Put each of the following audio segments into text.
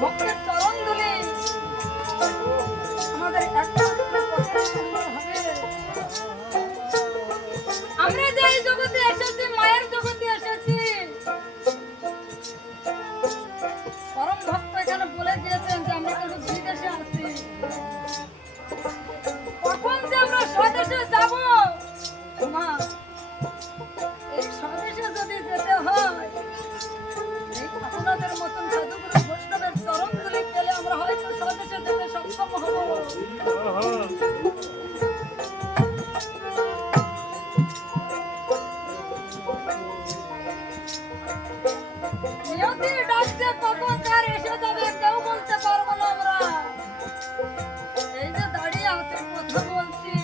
ভক্তের চরণ ধুলি আমাদের একটা আমরা যে এই জগতে এসেছি মায়ের জগতে এসেছি পরম ভক্ত এখানে বলে দিয়েছেন যে আমরা কিন্তু বিদেশে আছি কখন যে আমরা স্বদেশে যাব মা এই স্বদেশে যদি যেতে হয় এই আপনাদের মতন সাধুগুরু বৈষ্ণবের চরণ ধুলি পেলে আমরা হয়তো স্বদেশে যেতে সক্ষম হব নিয়তি ডাকছে কখন কার এসে যাবে কেউ বলতে পারবো না আমরা এই যে দাঁড়িয়ে আছি কথা বলছি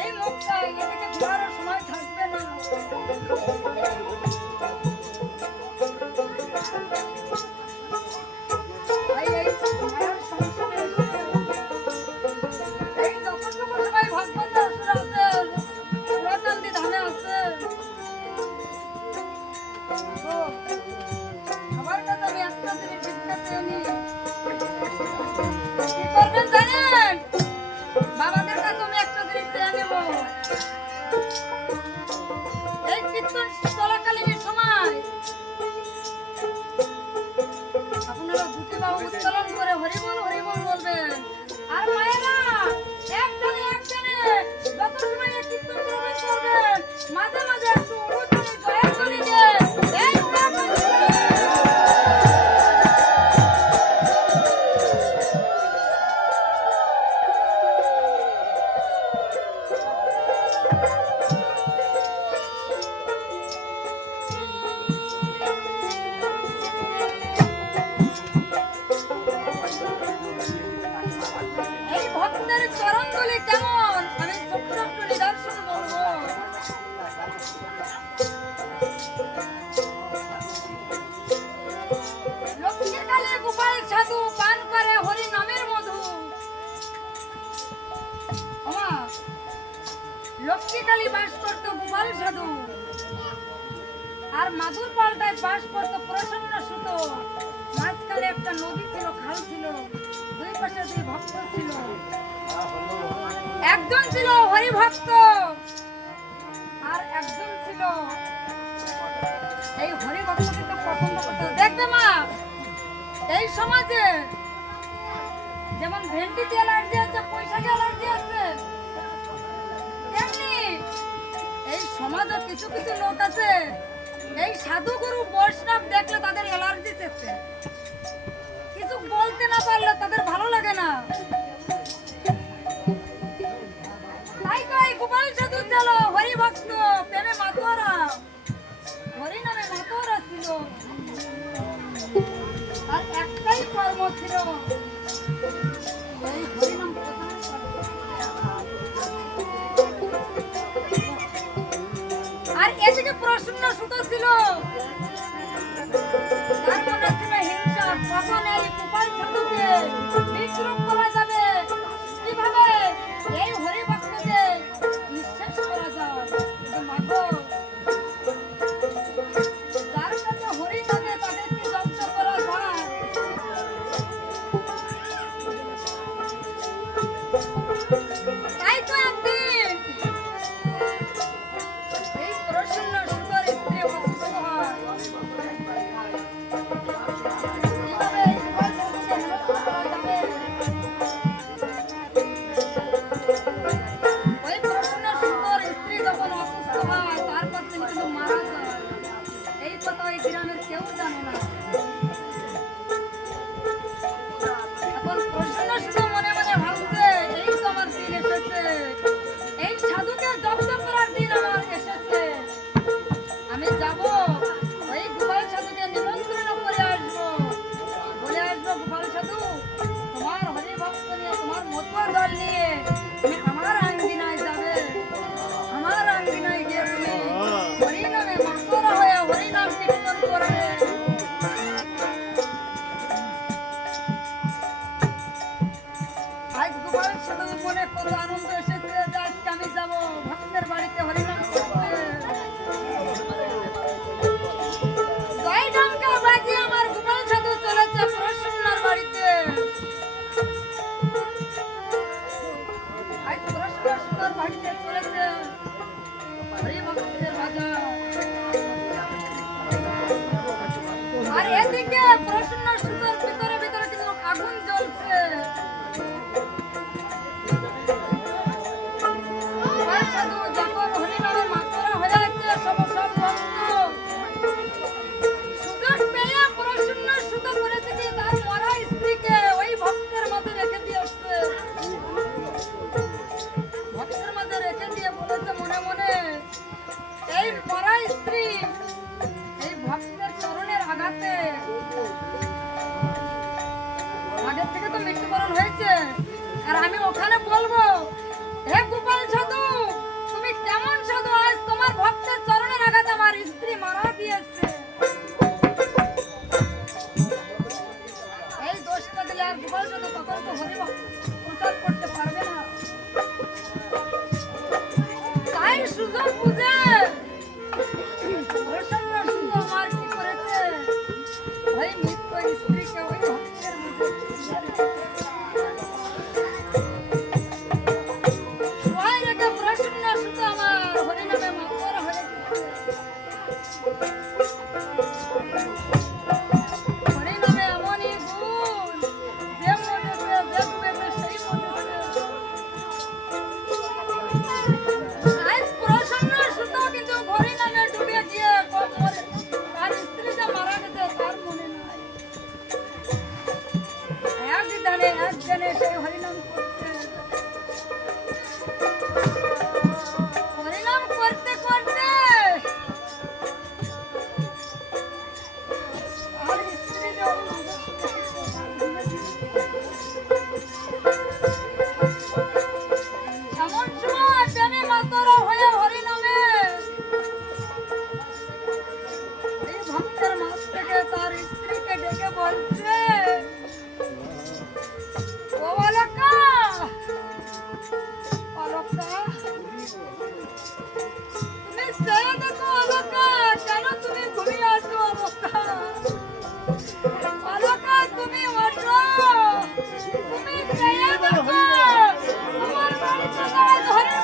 এই মুখটা এদিকে ঘোরার সময় থাকবে না এই যখন সবাই ভগবান আছে পুরাকান্দি ধামে আছে আমার কাছে আমি একটা জিনিস শিক্ষা পেয়ে কি করবেন জানেন বাবাদের কাছে আমি একটা জিনিস পেয়ে নেব এই কীর্তন চলাকালীন সময় আপনারা দুটি বাহু উত্তোলন করে হরিবল হরিবল বলবেন আর মায়েরা একজনে যত সময় এই কীর্তন করবেন মাঝে মাঝে একটু উড়ুধ্বনি জয়ধ্বনি দিয়ে এই এই ভক্তের চরণগুলি কেমন আমি ছোট্ট একটু নিদর্শন বলবো লক্ষ্মীকালী গোপাল সাধু পান করে হরি নামের মধু লক্ষ্মীকালী বাস করতো গোপাল সাধু আর মাধুর পাল্টায় বাস করতো প্রসন্ন সুত মাঝখানে একটা নদী ছিল খাল ছিল দুই পাশে দুই ভক্ত ছিল একজন ছিল হরি ভক্ত আর একজন ছিল এই হরি ভক্ত কিন্তু পছন্দ করতো দেখবে মা এই সমাজে যেমন ভেন্ডিতে অ্যালার্জি আছে পয়সাকে অ্যালার্জি আছে তেমনি এই সমাজে কিছু কিছু লোক আছে এই সাধুগুরু বৈষ্ণব দেখলে তাদের অ্যালার্জি চেপে কিছু বলতে না পারলে তাদের ভালো লাগে না তাই তো এই গোপাল সাধু ছিল হরি ভক্ত প্রেমে মাতোয়ারা হরি নামে মাতোয়ারা ছিল আর একটাই কর্ম ছিল এই হরি নাম আর এদিকে প্রসন্ন সুত ছিল তার মনে ছিল হিংসা কখন এই গোপাল সাধুকে বিদ্রোহ করা যাবে কিভাবে এই হরি ভক্তকে নিঃশেষ করা যায় মাগো যার কাছে হরি নামে তাদেরকে জব্দ করা যায় তাই তো একদিন এই প্রসন্ন সুন্দর স্ত্রী অসুস্থ হয় কিভাবে এই গোপাল সাধুকে নিঃশেষ করা যাবে ওই প্রসন্ন সুন্দর স্ত্রী যখন অসুস্থ হয় তারপর তিনি কিন্তু মারা যায় এই কথা ওই গ্রামের কেউ জানে না এখন প্রসন্ন সুন্দর মনে মনে ভাবছে এই তো আমার দিন এসেছে এই সাধুকে জব্দ করার দিন আমার এসেছে আমি যাব ওই গোপাল সাধুকে নিমন্ত্রণ করে আসবো বলে আসবো গোপাল সাধু তোমার হরি ভক্ত নিয়ে তোমার মতুয়া দল নিয়ে তুমি আমার আঙ্গিনায় যাবে আমার আঙ্গিনায় গিয়ে তুমি হরি নামে মন্তরা হয়ে হরি নাম কীর্তন করবে আর এদিকে প্রসন্ন সুতোর ভিতরে ভিতরে কিন্তু আগুন জ্বলছে। সাধু যখন হরিনামের মাত্রা হয়ে যাচ্ছে সব সব ভক্ত সুযোগ পেয়ে প্রসন্ন সুতো করেছে কি তার মরা স্ত্রীকে ওই ভক্তের মাঝে রেখে দিয়ে আসছে। ভক্তের মাঝে রেখে দিয়ে বলেছে মনে মনে এই মরা স্ত্রী এই ভক্তের চরণের আঘাতে আগের থেকে তো মৃত্যুবরণ হয়েছে। আর আমি ওখানে বলবো হে গোপাল সাধু তুমি কেমন সাধু আজ তোমার ভক্তের চরণের আঘাতে আমার স্ত্রী মারা দিয়েছে। এই দোষটা দিলে আর গোপাল সাধু তখন তো হরি প্রচার করতে পারবে না। তাই সুযোগ বুঝে প্রসন্ন সুতো আমার কি করেছে ওই মৃত স্ত্রীকে ওই ভক্তের মধ্যে সবাই রেখে প্রসন্ন সুতো আমার হরিনামে মগ্ন হয়ে গেছে। হরিনামে এমনই গুণ যে মনেছে যে ডুবেছে সেই মনেছে। আজ প্রসন্ন সুতো কিন্তু হরিনামে ডুবে গিয়ে তার স্ত্রী যে মারা গেছে তার মনে নাই। এক ধ্যানে সেই হরিনাম করছে। হরিনাম করতে করতে আর স্ত্রী এমন সময় প্রেমে মাতোয়ারা হয়ে হরিনামে এই ভক্তের মাছ থেকে তার স্ত্রীকে ডেকে বলছে ও অলকা অলকা তুমি চেয়ে দেখো অলকা কেন তুমি ঘুমিয়ে আছো অলকা অলকা তুমি ওঠো তুমি চেয়ে দেখো তোমার বাড়িতে ধরে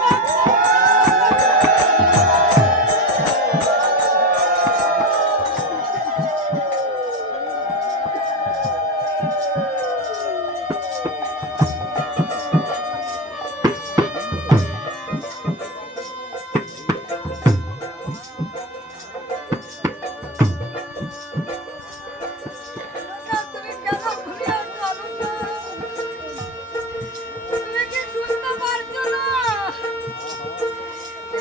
তুমি কেন ঘুমিয়ে আছো অলকা তুমি কি শুনতে পারছো না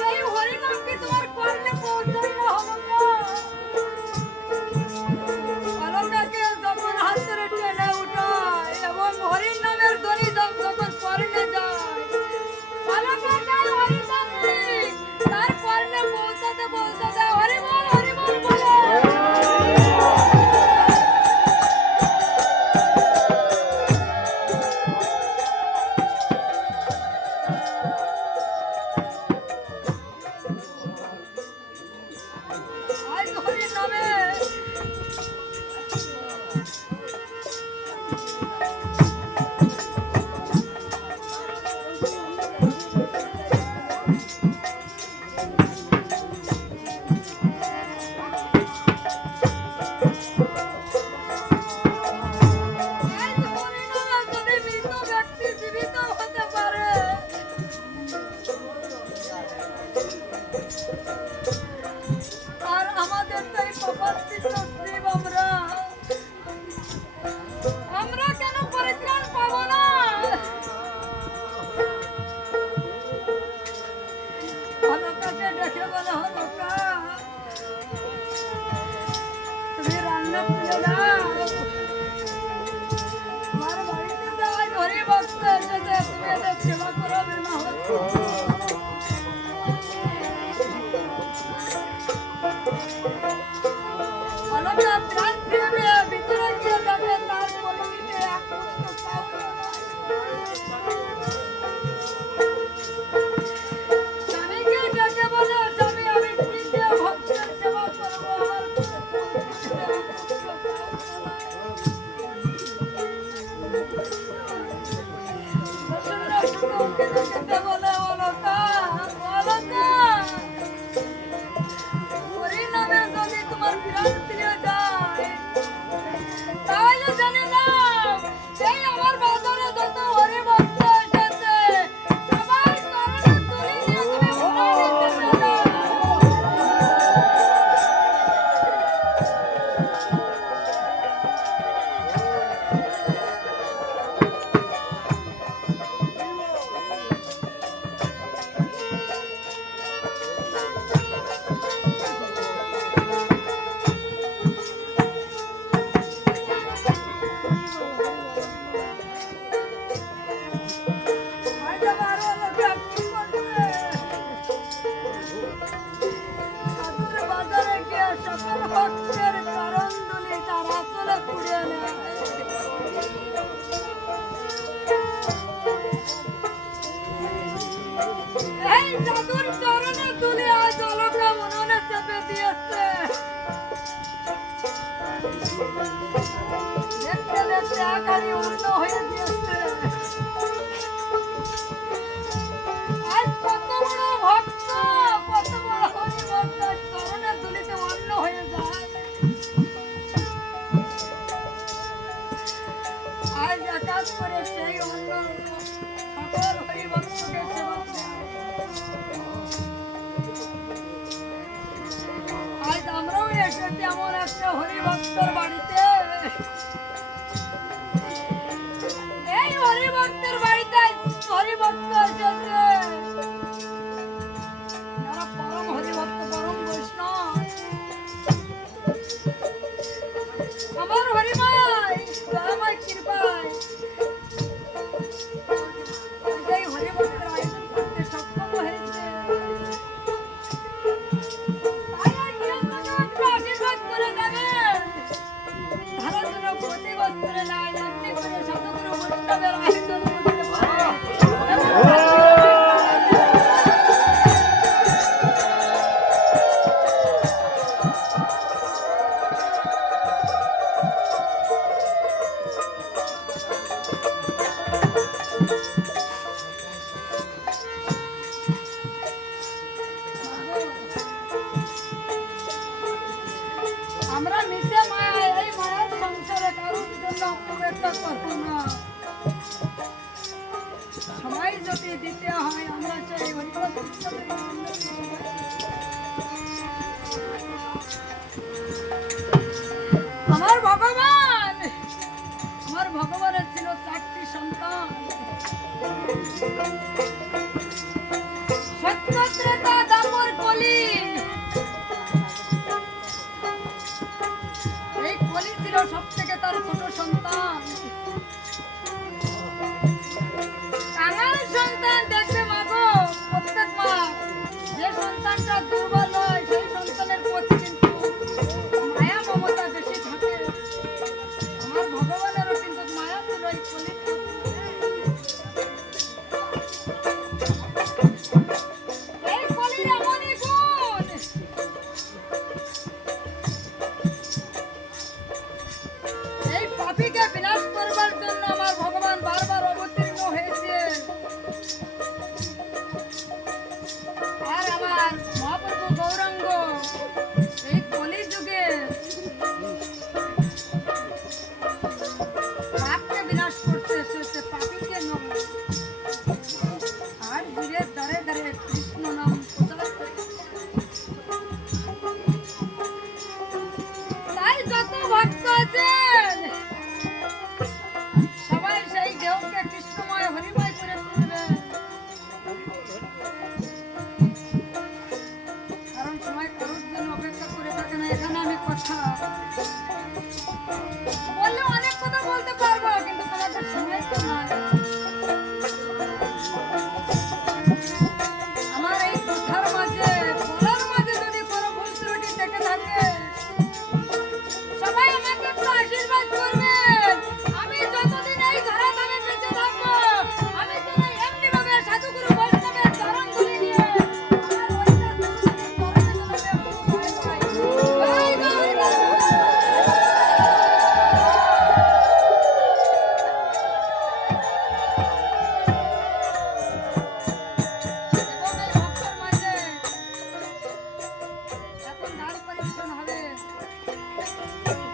এই হরিনাম কি তোমার কর্ণে পৌঁছাই না অলকাকে যখন হাত ধরে টেনে উঠায় এবং হরিনামের ধ্বনি যখন কর্ণে যায় অলকাকে হরিনাম তার কর্ণে পৌঁছাতে পৌঁছাতে হরিবল বলে আজ হরিনামে যদি মৃত ব্যক্তি জীবিত হতে পারে আর আমাদের তাই কপালচিত জীব আমরা কেন পরিত্রাণ পাবো না। অলকাকে ডেকে বলে অলকা তুমি রান্না করে দাও আমার বাড়িতে যাওয়াই হরি ভক্ত এসেছে তুমি এদের সেবা করাবে না অলকা প্রাণ প্রেমে ভিতরে গিয়ে যাবে তার পরিচিতে একমাত্র পাওয়া স্বামীকে ডেকে বলে স্বামী আমি নিজে ভক্তের সেবা করবো আমার বলে অলকা অলকা হরিনামে যদি তোমার প্রাণ প্রিয় যায় দেখতে দেখতে আকারই অন্য হয়ে গিয়েছে। আজ কত বড় ভক্ত, কত বড় হরি ভক্ত চরণের ধুলিতে অন্য হয়ে যায়। আজ আকাশ করে সেই অন্য সকল হরি ভক্তকে সেবা করে। আজ আমরাও এসেছি এমন একটা হরি ভক্তর বাড়িতে। এই হরি ভক্তের বাড়িতে হরি ভক্ত এসেছে, যারা পরম হরি ভক্ত, পরম বৈষ্ণব। আমার হরিমাই দয়াময় কৃপায় এই হরি ভক্তের আয়োজন করতে সক্ষম হয়েছে। তাই এই গৃহস্থকে একটু আশীর্বাদ করে যাবেন। ভালো যেন ক্ষতিগ্রস্তরে নাই, এমনি করে সাধুগুরু বৈষ্ণবের আয়োজন করতে পারে। আমরা মিশে মায়া, এই মায়ার সংসারে কারোর জন্য অপব্যবহার করবো না। সবাই যদি দিতে হয় আমরা চাই হরিবল উৎসবের আনন্দ করব। আমার ভগবানের ছিল 4টি সন্তান। সত্য, ত্রেতা, দাপর, কলি। এই কলি ছিল সব থেকে তার ছোট সন্তান। কাঙাল সন্তান দেখবে মাগো, প্রত্যেক মা যে সন্তানটা দুর্বল